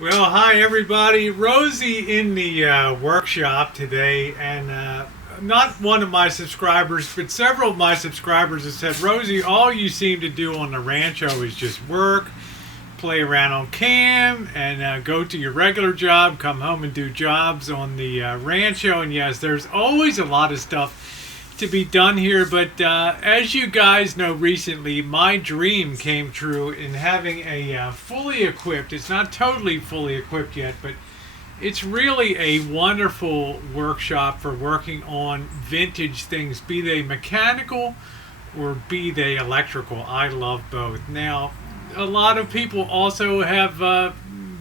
Well, hi everybody. Rosie in the workshop today, and not one of my subscribers, but several of my subscribers have said, Rosie, all you seem to do on the Rancho is just work, play around on cam, and go to your regular job, come home and do jobs on the Rancho. And yes, there's always a lot of stuff to be done here, but as you guys know, recently my dream came true in having a fully equipped, it's not totally fully equipped yet, but it's really a wonderful workshop for working on vintage things, be they mechanical or be they electrical. I love both. Now, a lot of people also have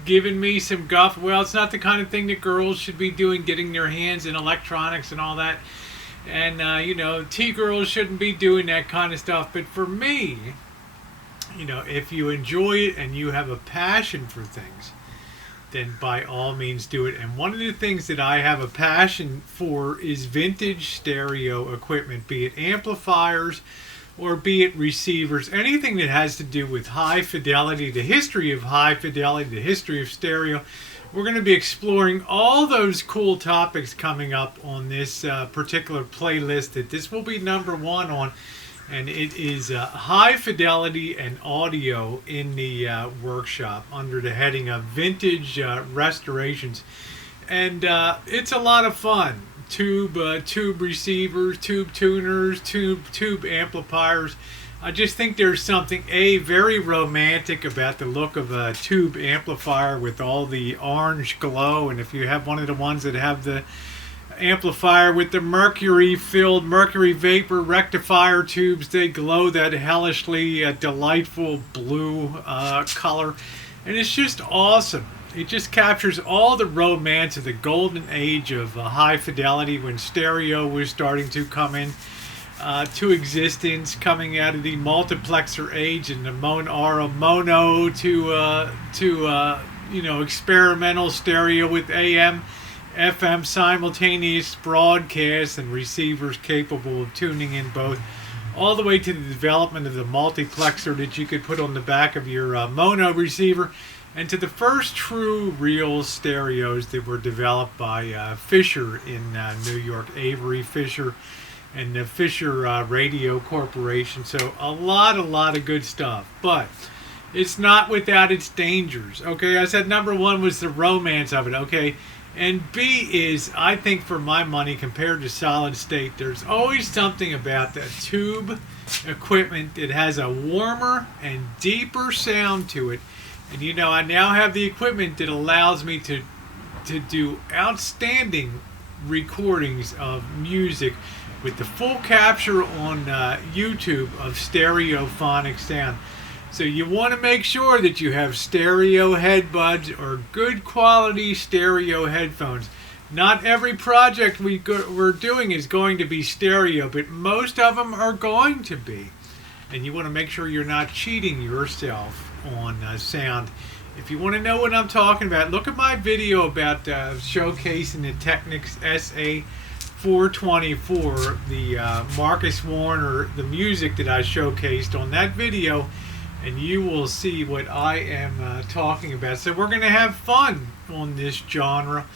given me some guff. Well, it's not the kind of thing that girls should be doing, getting their hands in electronics and all that. And, T-girls shouldn't be doing that kind of stuff. But for me, if you enjoy it and you have a passion for things, then by all means do it. And one of the things that I have a passion for is vintage stereo equipment, be it amplifiers or be it receivers, anything that has to do with high fidelity, the history of high fidelity, the history of stereo. We're going to be exploring all those cool topics coming up on this particular playlist that this will be number one on. And it is high fidelity and audio in the workshop under the heading of vintage restorations. And it's a lot of fun. Tube receivers, tube tuners, tube amplifiers. I just think there's something very romantic about the look of a tube amplifier with all the orange glow. And if you have one of the ones that have the amplifier with the mercury vapor rectifier tubes, they glow that hellishly delightful blue color, and it's just awesome. It just captures all the romance of the golden age of high fidelity when stereo was starting to come in to existence, coming out of the multiplexer age and the mono to experimental stereo with AM, FM simultaneous broadcasts and receivers capable of tuning in both, all the way to the development of the multiplexer that you could put on the back of your mono receiver, and to the first true real stereos that were developed by Fisher in New York, Avery Fisher and the Fisher Radio Corporation. So a lot of good stuff, but it's not without its dangers. Okay, I said number one was the romance of it. Okay, and B is, I think, for my money, compared to solid state, there's always something about that tube equipment that has a warmer and deeper sound to it. And I now have the equipment that allows me to do outstanding recordings of music with the full capture on YouTube of stereophonic sound. So you want to make sure that you have stereo headbuds or good quality stereo headphones. Not every project we're doing is going to be stereo, but most of them are going to be. And you want to make sure you're not cheating yourself on sound. If you want to know what I'm talking about, look at my video about showcasing the Technics SA424, the Marcus Warner, the music that I showcased on that video, and you will see what I am talking about. So we're going to have fun on this genre,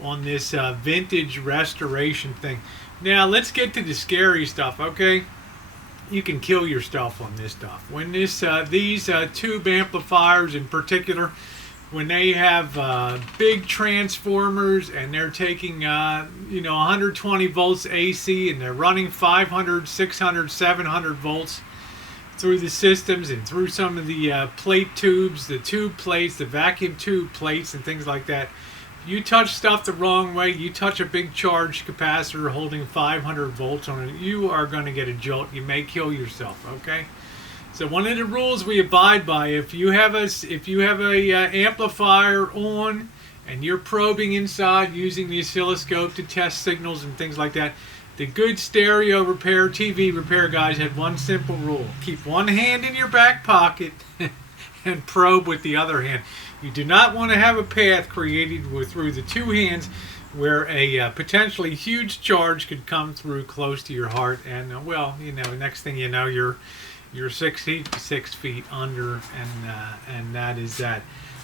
on this vintage restoration thing. Now let's get to the scary stuff, okay? You can kill yourself on this stuff. When these tube amplifiers in particular, when they have big transformers and they're taking 120 volts AC and they're running 500, 600, 700 volts through the systems and through some of the plate tubes, the tube plates, the vacuum tube plates and things like that. You touch stuff the wrong way, you touch a big charge capacitor holding 500 volts on it, you are going to get a jolt. You may kill yourself, okay? So one of the rules we abide by, if you have a amplifier on and you're probing inside using the oscilloscope to test signals and things like that, the good stereo repair, TV repair guys had one simple rule. Keep one hand in your back pocket and probe with the other hand. You do not want to have a path created through the two hands where a potentially huge charge could come through close to your heart, and next thing you know, you're 6 feet under, and that is that.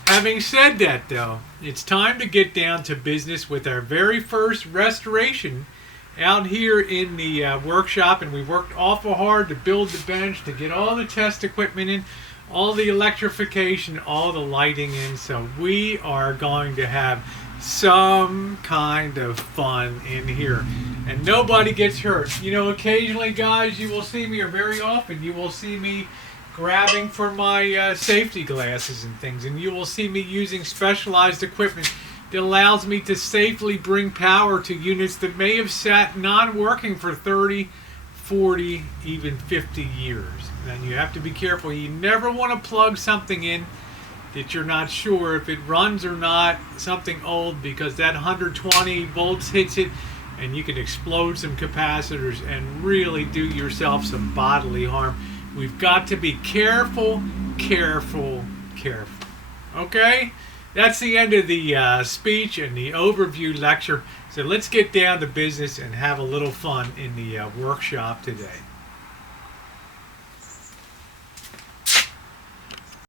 Having said that, though, it's time to get down to business with our very first restoration out here in the workshop, and we worked awful hard to build the bench, to get all the test equipment in, all the electrification, all the lighting in. So we are going to have some kind of fun in here, and nobody gets hurt. You know, occasionally, guys, you will see me, or very often, you will see me grabbing for my safety glasses and things, and you will see me using specialized equipment that allows me to safely bring power to units that may have sat non-working for 30, 40, even 50 years. And you have to be careful. You never want to plug something in that you're not sure if it runs or not, something old, because that 120 volts hits it and you can explode some capacitors and really do yourself some bodily harm. We've got to be careful, careful, careful. Okay? That's the end of the speech and the overview lecture. So let's get down to business and have a little fun in the workshop today.